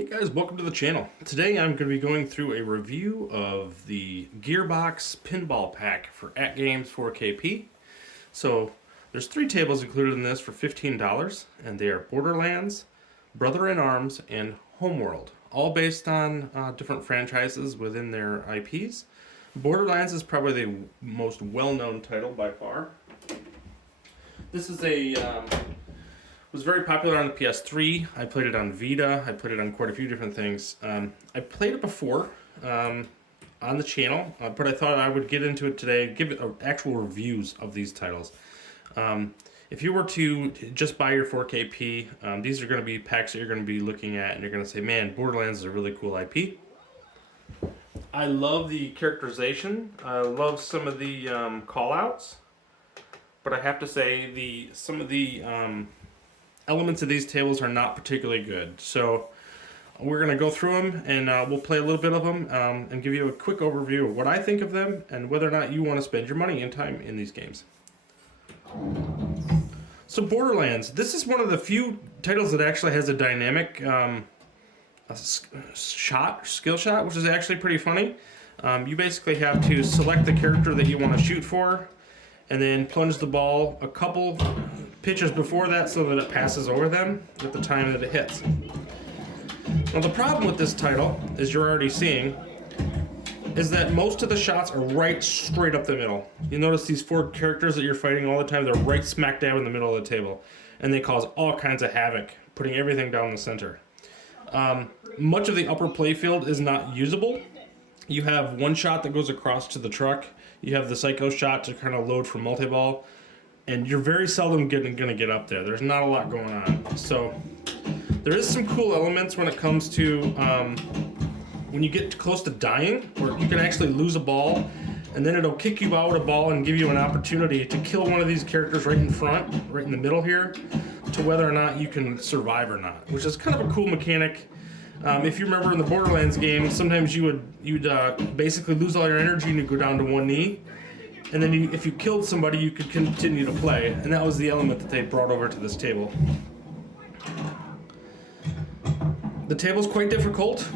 Hey guys, welcome to the channel. Today I'm going to be going through a review of the Gearbox Pinball Pack for AtGames 4KP. So there's 3 tables included in this for $15, and they are Borderlands, Brother in Arms, and Homeworld, all based on different franchises within their IPs. Borderlands is probably the most well-known title by far. This is was very popular on the PS3. I played it on Vita. I played it on quite a few different things. I played it before on the channel, but I thought I would get into it today, give it actual reviews of these titles. If you were to just buy your 4KP, these are going to be packs that you're going to be looking at, and you're going to say, man, Borderlands is a really cool IP. I love the characterization. I love some of the call-outs, but I have to say some of the elements of these tables are not particularly good. So we're going to go through them, and we'll play a little bit of them and give you a quick overview of what I think of them and whether or not you want to spend your money and time in these games. So Borderlands, this is one of the few titles that actually has a dynamic skill shot, which is actually pretty funny. You basically have to select the character that you want to shoot for, and then plunge the ball a couple pitches before that so that it passes over them at the time that it hits. Now the problem with this title, as you're already seeing, is that most of the shots are right straight up the middle. You notice these 4 characters that you're fighting all the time, they're right smack dab in the middle of the table, and they cause all kinds of havoc, putting everything down the center. Much of the upper playfield is not usable. You have one shot that goes across to the truck. You have the psycho shot to kind of load for multi-ball, and you're very seldom going to get up there. There's not a lot going on. So there is some cool elements when it comes to when you get close to dying, where you can actually lose a ball, and then it'll kick you out a ball and give you an opportunity to kill one of these characters right in front, right in the middle here, to whether or not you can survive or not, which is kind of a cool mechanic. If you remember in the Borderlands game, sometimes you'd basically lose all your energy and you'd go down to one knee, and then if you killed somebody, you could continue to play, and that was the element that they brought over to this table. The table's quite difficult.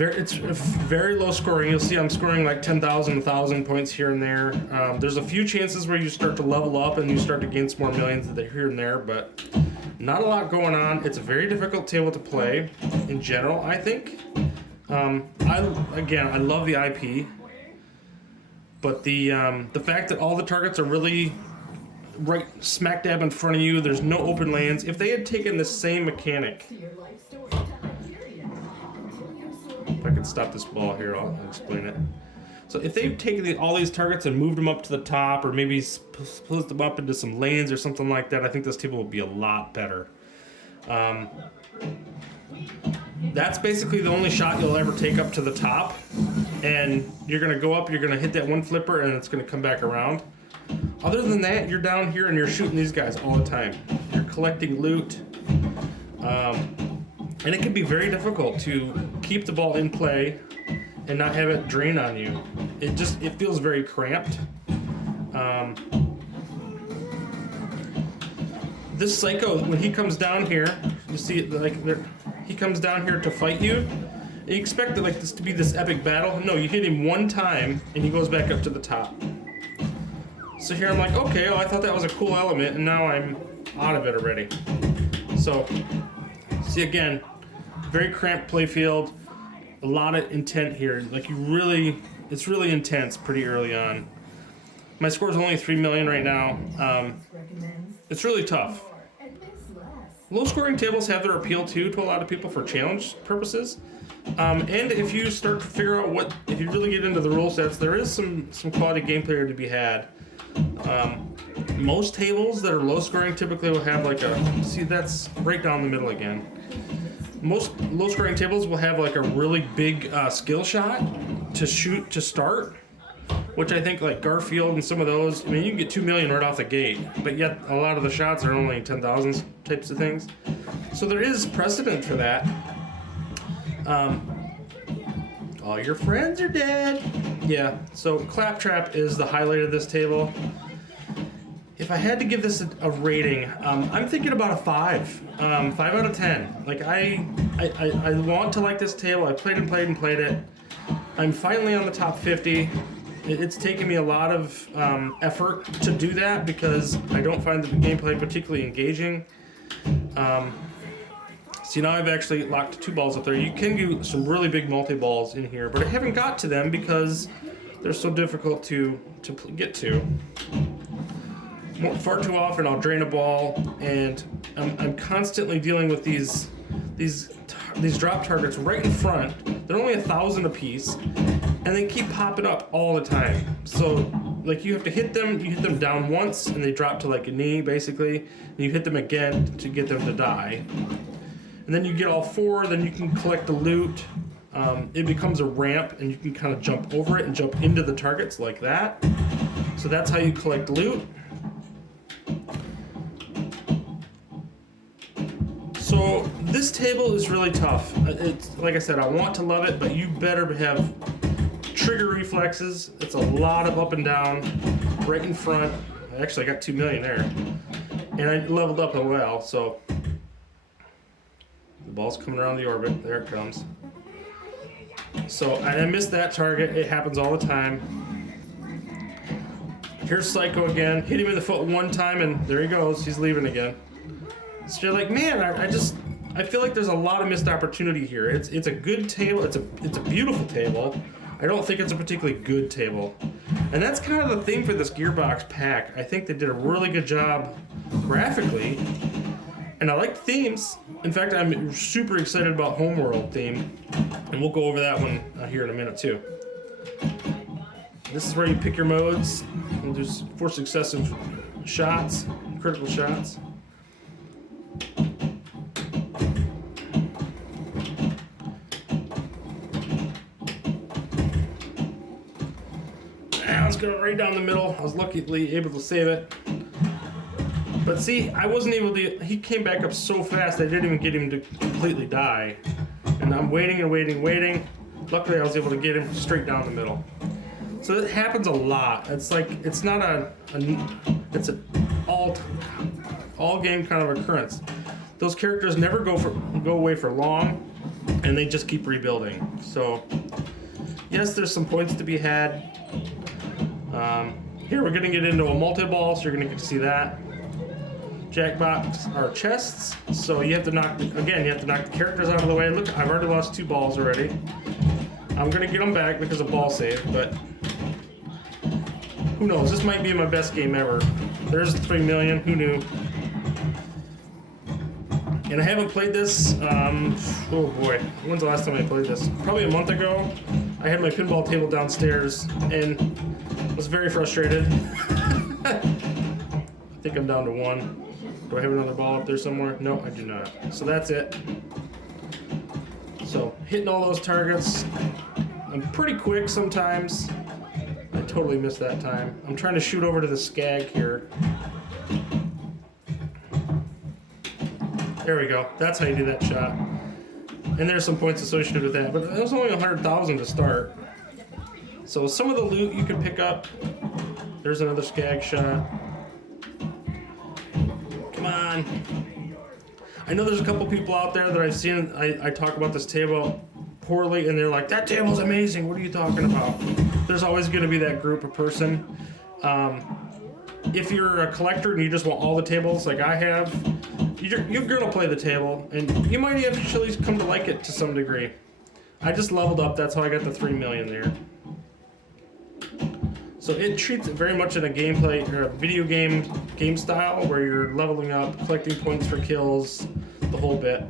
It's very low scoring. You'll see I'm scoring like 10,000, 1,000 points here and there. There's a few chances where you start to level up and you start to gain some more millions here and there, but not a lot going on. It's a very difficult table to play in general, I think. I love the IP, but the fact that all the targets are really right smack dab in front of you, there's no open lanes. If they had taken the same mechanic, if I could stop this ball here, I'll explain it. So if they've taken all these targets and moved them up to the top, or maybe split them up into some lanes or something like that, I think this table would be a lot better. That's basically the only shot you'll ever take up to the top, and you're going to go up, you're going to hit that one flipper, and it's going to come back around. Other than that, you're down here and you're shooting these guys all the time. You're collecting loot, and it can be very difficult to keep the ball in play and not have it drain on you. It feels very cramped. This psycho, when he comes down here, you see it like he comes down here to fight you. And you expect this to be this epic battle. No, you hit him one time and he goes back up to the top. So here I'm like, okay, I thought that was a cool element, and now I'm out of it already. So see, again, very cramped playfield. A lot of intent here. It's really intense pretty early on. My score is only 3 million right now. It's really tough. Low scoring tables have their appeal too to a lot of people for challenge purposes. And if you start to figure out if you really get into the rule sets, there is some quality gameplay to be had. Most tables that are low scoring typically will have that's right down the middle again. Most low scoring tables will have like a really big skill shot to shoot to start, which I think like Garfield and some of those, I mean, you can get 2 million right off the gate, but yet a lot of the shots are only 10,000 types of things. So there is precedent for that. All your friends are dead. Yeah, so Claptrap is the highlight of this table. If I had to give this a rating, I'm thinking about a 5. 5 out of 10. Like, I want to like this table. I played it. I'm finally on the top 50. It's taken me a lot of effort to do that because I don't find the gameplay particularly engaging. See, now I've actually locked 2 balls up there. You can do some really big multi-balls in here, but I haven't got to them because they're so difficult to get to. Far too often I'll drain a ball, and I'm constantly dealing with these drop targets right in front. They're only 1,000 a piece, and they keep popping up all the time. So, like, you have to hit them. You hit them down once, and they drop to like a knee, basically. And you hit them again to get them to die. And then you get all 4. Then you can collect the loot. It becomes a ramp, and you can kind of jump over it and jump into the targets like that. So that's how you collect loot. So this table is really tough. It's like I said, I want to love it, but you better have trigger reflexes. It's a lot of up and down, right in front. Actually, I got 2 million there, and I leveled up a well. So the ball's coming around the orbit. There it comes. So I missed that target. It happens all the time. Here's Psycho again. Hit him in the foot one time, and there he goes. He's leaving again. So you're like, man, I feel like there's a lot of missed opportunity here. It's a good table. It's a beautiful table. I don't think it's a particularly good table. And that's kind of the thing for this Gearbox pack. I think they did a really good job graphically. And I like themes. In fact, I'm super excited about Homeworld theme. And we'll go over that one here in a minute too. This is where you pick your modes. And there's 4 successive shots, critical shots. I was going right down the middle. I was luckily able to save it. But see, I wasn't able to. He came back up so fast I didn't even get him to completely die. And I'm waiting and waiting, waiting. Luckily I was able to get him straight down the middle. So it happens a lot. It's like, it's not it's an all game kind of occurrence. Those characters never go away for long, and they just keep rebuilding. So yes, there's some points to be had. Here we're gonna get into a multi-ball, so you're gonna get to see that. Jackbox are chests, so you have to knock the characters out of the way. Look, I've already lost 2 balls already. I'm gonna get them back because of ball save, but who knows? This might be my best game ever. There's 3 million, who knew? And I haven't played this, oh boy, when's the last time I played this? Probably a month ago. I had my pinball table downstairs and was very frustrated. I think I'm down to 1. Do I have another ball up there somewhere? No, I do not. So that's it. So hitting all those targets. I'm pretty quick sometimes. I totally missed that time. I'm trying to shoot over to the skag here. There we go. That's how you do that shot. And there's some points associated with that, but it was only 100,000 to start. So some of the loot you can pick up. There's another skag shot. Come on. I know there's a couple people out there that I've seen, I talk about this table poorly, and they're like, that table's amazing, what are you talking about? There's always going to be that group of person. If you're a collector and you just want all the tables like I have, you're going to play the table, and you might actually come to like it to some degree. I just leveled up, that's how I got the 3 million there. So it treats it very much in a gameplay, or a video game style, where you're leveling up, collecting points for kills, the whole bit.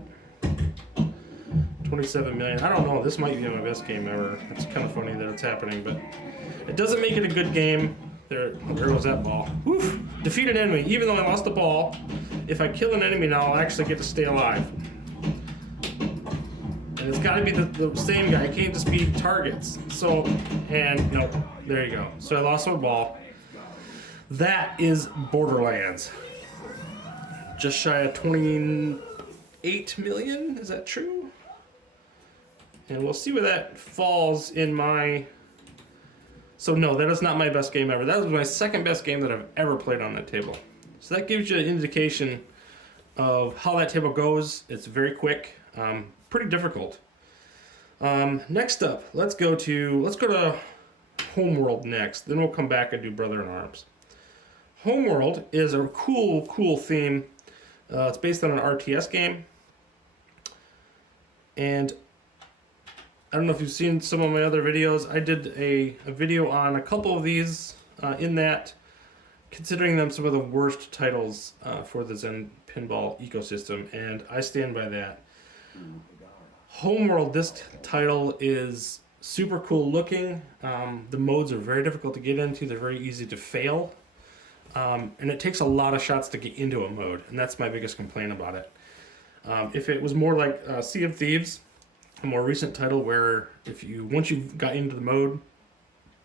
27 million. I don't know, this might be my best game ever. It's kind of funny that it's happening, but it doesn't make it a good game. There goes that ball. Woof! Defeat an enemy. Even though I lost the ball, if I kill an enemy now, I'll actually get to stay alive. And it's got to be the same guy. I can't just be targets. So, and no, there you go. So I lost my ball. That is Borderlands. Just shy of 28 million. Is that true? And we'll see where that falls in my So no, that is not my best game ever. That was my second best game that I've ever played on that table. So that gives you an indication of how that table goes. It's very quick, pretty difficult. Next up, let's go to Homeworld next. Then we'll come back and do Brother in Arms. Homeworld is a cool theme. It's based on an RTS game. And I don't know if you've seen some of my other videos. I did a video on a couple of these in that, considering them some of the worst titles for the Zen pinball ecosystem, and I stand by that. Homeworld, this title is super cool looking. The modes are very difficult to get into. They're very easy to fail. And it takes a lot of shots to get into a mode, and that's my biggest complaint about it. If it was more like Sea of Thieves, a more recent title where once you got into the mode,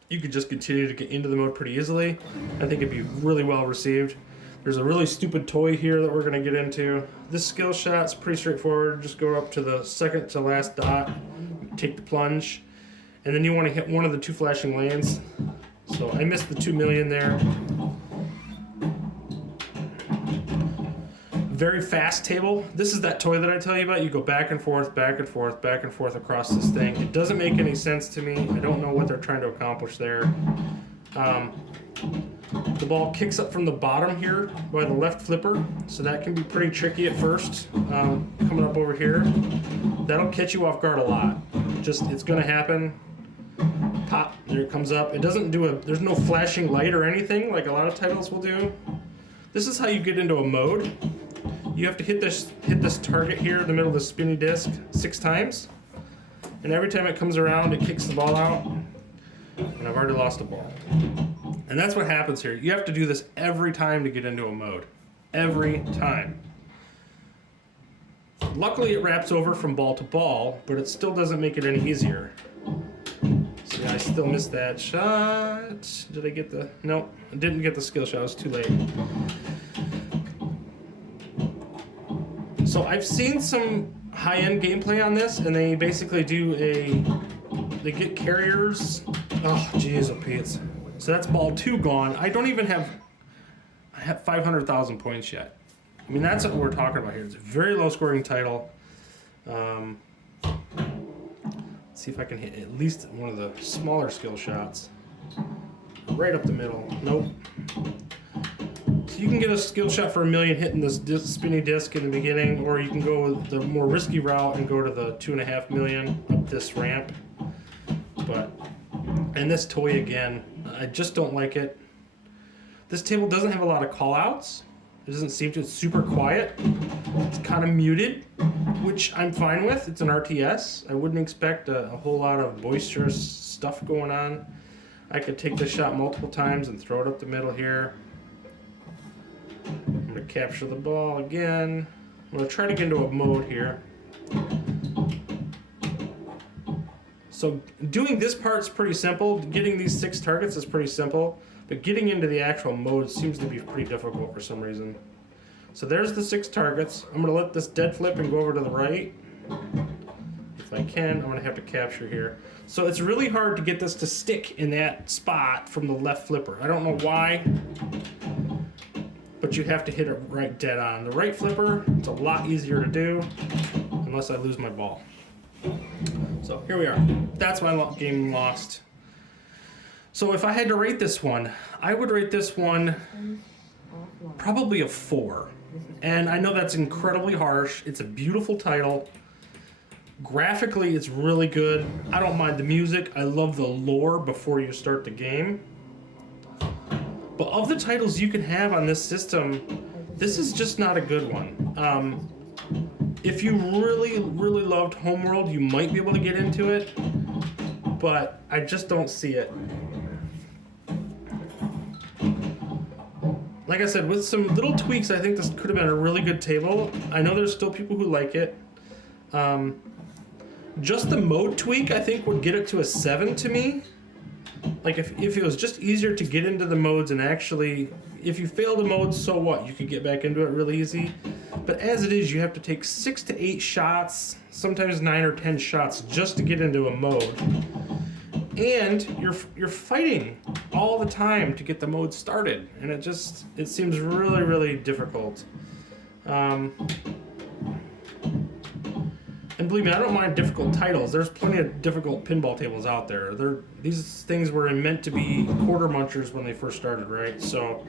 you could just continue to get into the mode pretty easily, I think it'd be really well received. There's a really stupid toy here that we're going to get into. This skill shot's pretty straightforward. Just go up to the second to last dot, take the plunge, and then you want to hit one of the two flashing lanes. So I missed the 2 million there. Very fast table. This is that toy that I tell you about. You go back and forth, back and forth, back and forth across this thing. It doesn't make any sense to me. I don't know what they're trying to accomplish there. The ball kicks up from the bottom here by the left flipper, so that can be pretty tricky at first. Coming up over here, that'll catch you off guard a lot. It's gonna happen. Pop, there it comes up. It doesn't there's no flashing light or anything like a lot of titles will do. This is how you get into a mode. You have to hit this target here in the middle of the spinny disc 6 times, and every time it comes around, it kicks the ball out, and I've already lost a ball. And that's what happens here. You have to do this every time to get into a mode. Every time. Luckily, it wraps over from ball to ball, but it still doesn't make it any easier. So yeah, I still missed that shot. Did I get the... Nope, I didn't get the skill shot. It was too late. So I've seen some high-end gameplay on this, and they basically they get carriers. Oh, jeez, oh, Pete. So that's ball 2 gone. I have 500,000 points yet. I mean, that's what we're talking about here. It's a very low-scoring title. Let's see if I can hit at least one of the smaller skill shots. Right up the middle. Nope. So you can get a skill shot for 1 million hitting this spinny disc in the beginning, or you can go with the more risky route and go to the 2.5 million up this ramp. And this toy again, I just don't like it. This table doesn't have a lot of call-outs. It doesn't seem to. It's super quiet. It's kind of muted, which I'm fine with. It's an RTS. I wouldn't expect a whole lot of boisterous stuff going on. I could take this shot multiple times and throw it up the middle here. I'm going to capture the ball again. I'm going to try to get into a mode here. So doing this part's pretty simple. Getting these 6 targets is pretty simple, but getting into the actual mode seems to be pretty difficult for some reason. So there's the 6 targets. I'm going to let this dead flip and go over to the right. If I can, I'm going to have to capture here. So it's really hard to get this to stick in that spot from the left flipper. I don't know why, but you have to hit it right dead on. The right flipper, it's a lot easier to do, unless I lose my ball. So here we are. That's my game lost. So if I had to rate this one, I would rate this one probably a 4. And I know that's incredibly harsh. It's a beautiful title. Graphically, it's really good. I don't mind the music. I love the lore before you start the game. But of the titles you can have on this system, this is just not a good one. If you really loved Homeworld, you might be able to get into it, but I just don't see it. Like I said, with some little tweaks, I think this could have been a really good table. I know there's still people who like it. Just the mode tweak, I think, would get it to a 7 to me. Like, if it was just easier to get into the modes and actually, if you fail the modes, so what? You could get back into it really easy. But as it is, you have to take 6 to 8 shots, sometimes 9 or 10 shots just to get into a mode. and you're fighting all the time to get the mode started, and it seems really difficult. And believe me, I don't mind difficult titles. There's plenty of difficult pinball tables out there. These things were meant to be quarter munchers when they first started, right? So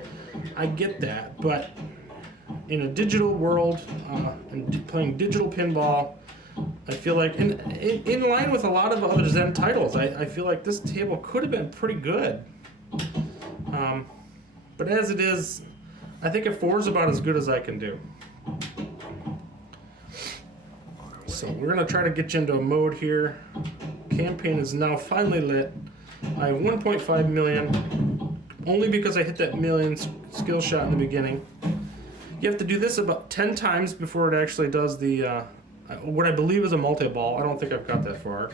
I get that, but in a digital world and playing digital pinball, I feel like, in line with a lot of other Zen titles, I feel like this table could have been pretty good. But as it is, I think a 4 is about as good as I can do. So we're going to try to get you into a mode here. Campaign is now finally lit. I have 1.5 million, only because I hit that million skill shot in the beginning. You have to do this about 10 times before it actually does the, what I believe is a multi-ball. I don't think I've got that far.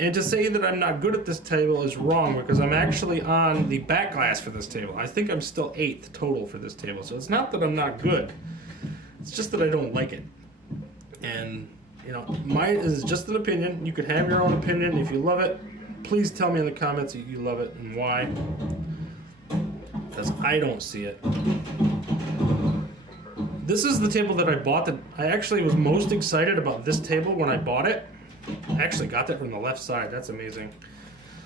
And to say that I'm not good at this table is wrong, because I'm actually on the back glass for this table. I think I'm still 8th total for this table. So it's not that I'm not good. It's just that I don't like it. And, you know, mine is just an opinion. You could have your own opinion. If you love it, please tell me in the comments that you love it and why. Because I don't see it. This is the table that I bought. That I actually was most excited about this table when I bought it. I actually got that from the left side. That's amazing.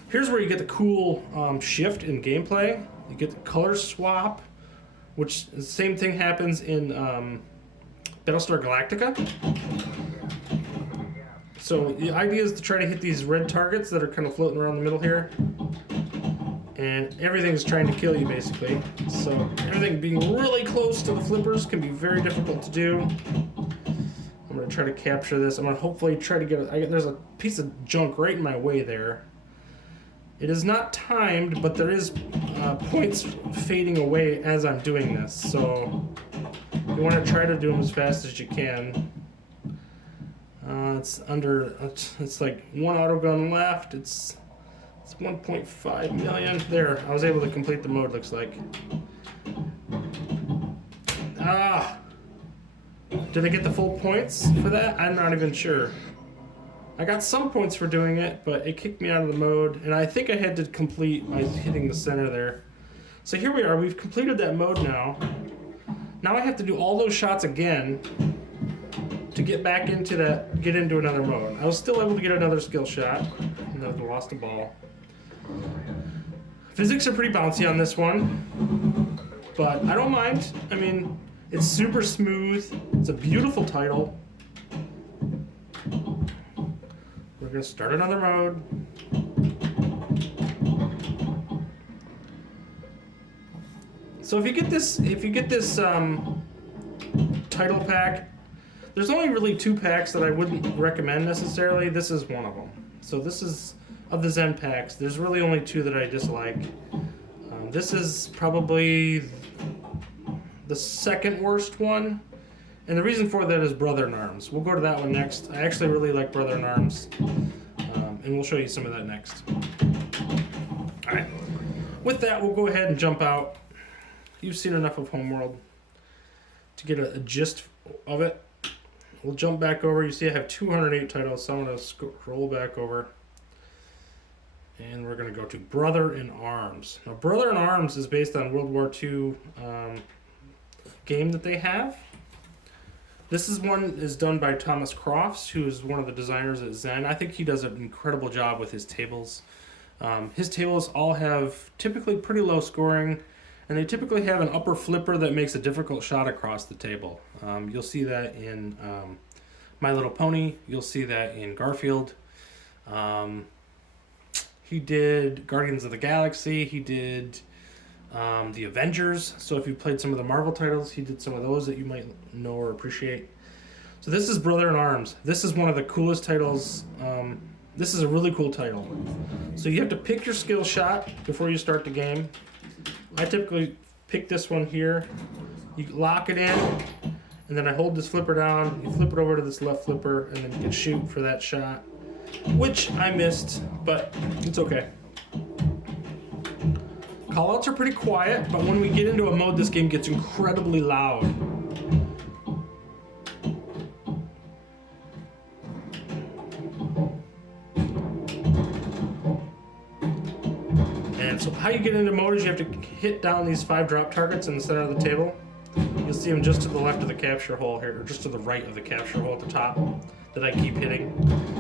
Here's where you get the cool shift in gameplay. You get the color swap, which the same thing happens in Battlestar Galactica. So the idea is to try to hit these red targets that are kind of floating around the middle here. And everything's trying to kill you, basically. So everything being really close to the flippers can be very difficult to do. I'm going to try to capture this. I'm going to hopefully try to get there's a piece of junk right in my way there. It is not timed, but there is points fading away as I'm doing this. So you want to try to do them as fast as you can. It's like one auto gun left. It's 1.5 million. There, I was able to complete the mode, looks like. Did I get the full points for that? I'm not even sure. I got some points for doing it, but it kicked me out of the mode, and I think I had to complete by hitting the center there. So here we are, we've completed that mode now. Now I have to do all those shots again to get back into that, get into another mode. I was still able to get another skill shot, and I lost a ball. Physics are pretty bouncy on this one, but I don't mind. I mean, it's super smooth. It's a beautiful title. We're gonna start another mode. So if you get this title pack, there's only really 2 packs that I wouldn't recommend necessarily. This is one of them. So this is, of the Zen packs, there's really only 2 that I dislike. This is probably the second worst one. And the reason for that is Brother in Arms. We'll go to that one next. I actually really like Brother in Arms. And we'll show you some of that next. Alright. With that, we'll go ahead and jump out. You've seen enough of Homeworld to get a gist of it. We'll jump back over. You see I have 208 titles, so I'm going to scroll back over. And we're going to go to Brother in Arms. Now, Brother in Arms is based on World War II game that they have. This is done by Thomas Crofts, who is one of the designers at Zen. I think he does an incredible job with his tables. His tables all have typically pretty low scoring, and they typically have an upper flipper that makes a difficult shot across the table. You'll see that in My Little Pony. You'll see that in Garfield. He did Guardians of the Galaxy. He did the Avengers. So if you played some of the Marvel titles, he did some of those that you might know or appreciate. So this is Brother in Arms. This is one of the coolest titles. This is a really cool title. So you have to pick your skill shot before you start the game. I typically pick this one here. You lock it in, and then I hold this flipper down. You flip it over to this left flipper, and then you can shoot for that shot, which I missed, but it's okay. Callouts are pretty quiet, but when we get into a mode, this game gets incredibly loud. And so how you get into mode is you have to hit down these 5 drop targets in the center of the table. You'll see them just to the left of the capture hole here, or just to the right of the capture hole at the top that I keep hitting.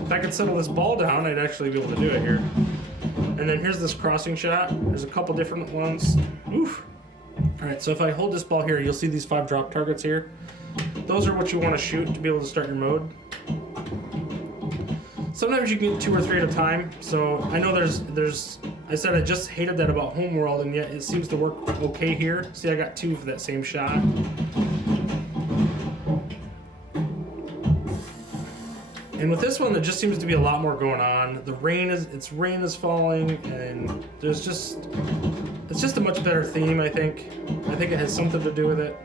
If I could settle this ball down, I'd actually be able to do it here. And then here's this crossing shot. There's a couple different ones. Oof. All right, so if I hold this ball here, you'll see these 5 drop targets here. Those are what you want to shoot to be able to start your mode. Sometimes you can get 2 or 3 at a time. So I know there's. I said I just hated that about Homeworld, and yet it seems to work okay here. See, I got 2 for that same shot. And with this one, there just seems to be a lot more going on. The rain is falling, and it's just a much better theme, I think. I think it has something to do with it.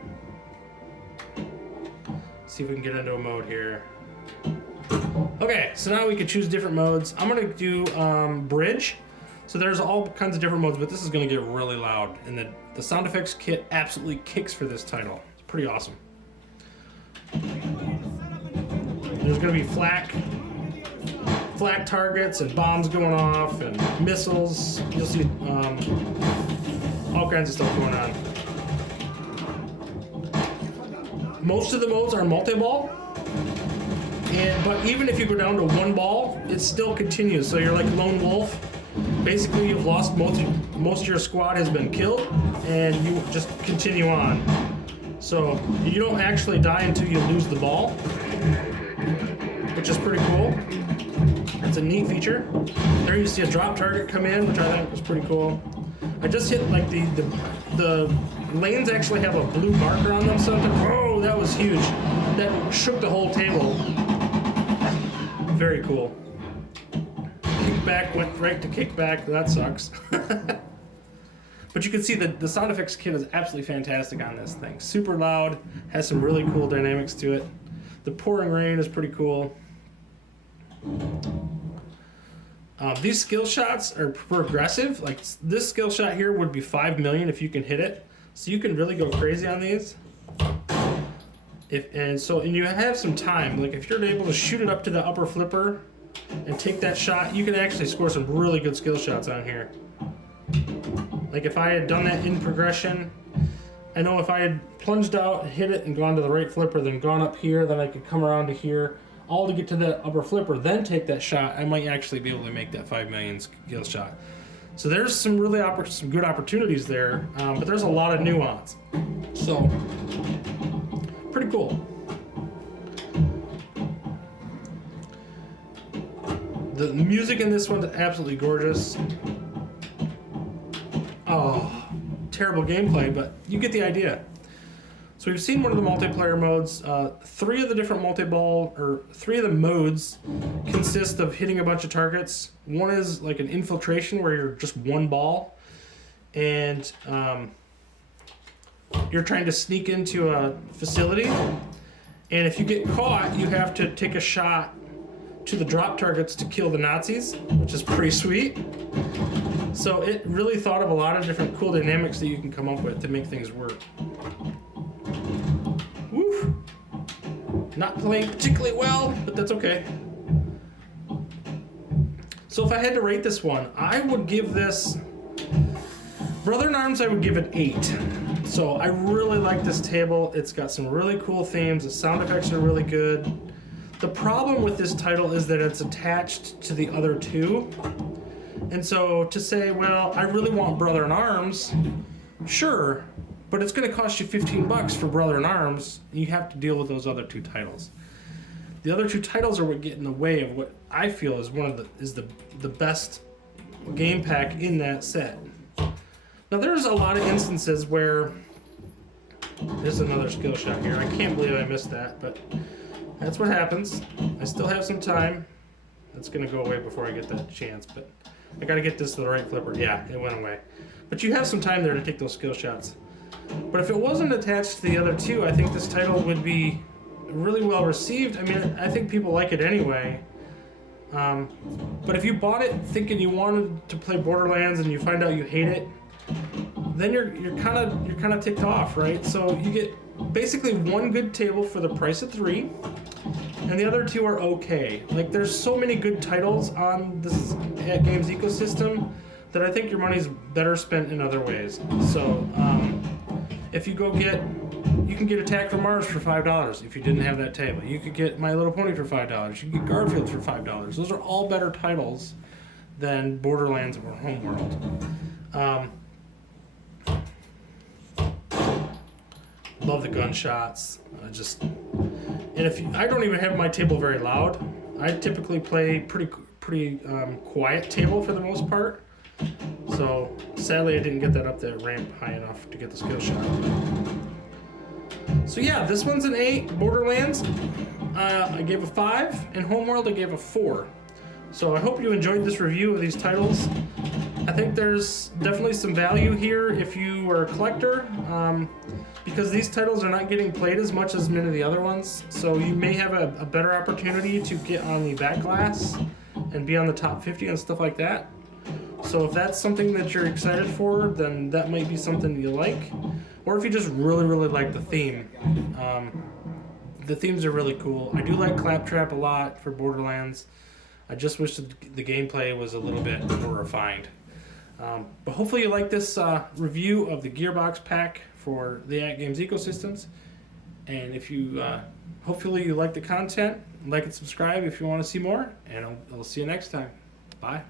Let's see if we can get into a mode here. Okay, so now we can choose different modes. I'm gonna do bridge. So there's all kinds of different modes, but this is gonna get really loud. And the sound effects kit absolutely kicks for this title. It's pretty awesome. There's gonna be flak targets and bombs going off and missiles. You'll see all kinds of stuff going on. Most of the modes are multi-ball, but even if you go down to 1 ball, it still continues. So you're like lone wolf. Basically, you've lost most of your squad has been killed, and you just continue on. So you don't actually die until you lose the ball, which is pretty cool. It's a neat feature. There you see a drop target come in, which I think was pretty cool. I just hit like the lanes actually have a blue marker on them. So oh, that was huge. That shook the whole table. Very cool. Kickback went right to kickback. That sucks. But you can see that the sound effects kit is absolutely fantastic on this thing. Super loud, has some really cool dynamics to it. The pouring rain is pretty cool. These skill shots are progressive. Like this skill shot here would be 5 million if you can hit it. So you can really go crazy on these. And you have some time. Like if you're able to shoot it up to the upper flipper and take that shot, you can actually score some really good skill shots on here. Like if I had done that in progression, I know if I had plunged out, hit it, and gone to the right flipper, then gone up here, then I could come around to here, all to get to the upper flipper, then take that shot, I might actually be able to make that 5 million skill shot. So there's some really some good opportunities there, but there's a lot of nuance. So, pretty cool. The music in this one's absolutely gorgeous. Oh, terrible gameplay, but you get the idea. So we've seen one of the multiplayer modes. 3 of the different multi-ball, or 3 of the modes consist of hitting a bunch of targets. One is like an infiltration where you're just 1 ball, and you're trying to sneak into a facility. And if you get caught, you have to take a shot to the drop targets to kill the Nazis, which is pretty sweet. So it really thought of a lot of different cool dynamics that you can come up with to make things work. Woof. Not playing particularly well, but that's okay. So if I had to rate this one, I would give this Brother in Arms, I would give it 8. So I really like this table. It's got some really cool themes. The sound effects are really good. The problem with this title is that it's attached to the other 2. And so to say, well, I really want Brother in Arms, sure, but it's going to cost you $15 for Brother in Arms. You have to deal with those other 2 titles. The other 2 titles are what get in the way of what I feel is the best game pack in that set. Now there's a lot of instances where there's another skill shot here. I can't believe I missed that, but that's what happens. I still have some time. That's going to go away before I get that chance, but I got to get this to the right flipper. Yeah, it went away. But you have some time there to take those skill shots. But if it wasn't attached to the other 2, I think this title would be really well received. I mean, I think people like it anyway. But if you bought it thinking you wanted to play Borderlands and you find out you hate it, then you're kind of ticked off, right? So you get basically 1 good table for the price of 3, and the other 2 are okay. Like there's so many good titles on this AtGames ecosystem that I think your money's better spent in other ways. So if you you can get Attack from Mars for $5 if you didn't have that table. You could get My Little Pony for $5. You can get Garfield for $5. Those are all better titles than Borderlands or Homeworld. Love the gunshots. I don't even have my table very loud. I typically play pretty quiet table for the most part. So sadly, I didn't get that up that ramp high enough to get the skill shot. So yeah, this one's an 8. Borderlands, I gave a 5, and Homeworld I gave a 4. So I hope you enjoyed this review of these titles. I think there's definitely some value here if you are a collector, because these titles are not getting played as much as many of the other ones. So you may have a better opportunity to get on the back glass and be on the top 50 and stuff like that. So if that's something that you're excited for, then that might be something you like. Or if you just really, really like the theme. The themes are really cool. I do like Claptrap a lot for Borderlands. I just wish the gameplay was a little bit more refined. But hopefully you like this review of the Gearbox pack for the AtGames ecosystems. And if you, hopefully you like the content, like and subscribe if you want to see more. And I'll see you next time. Bye.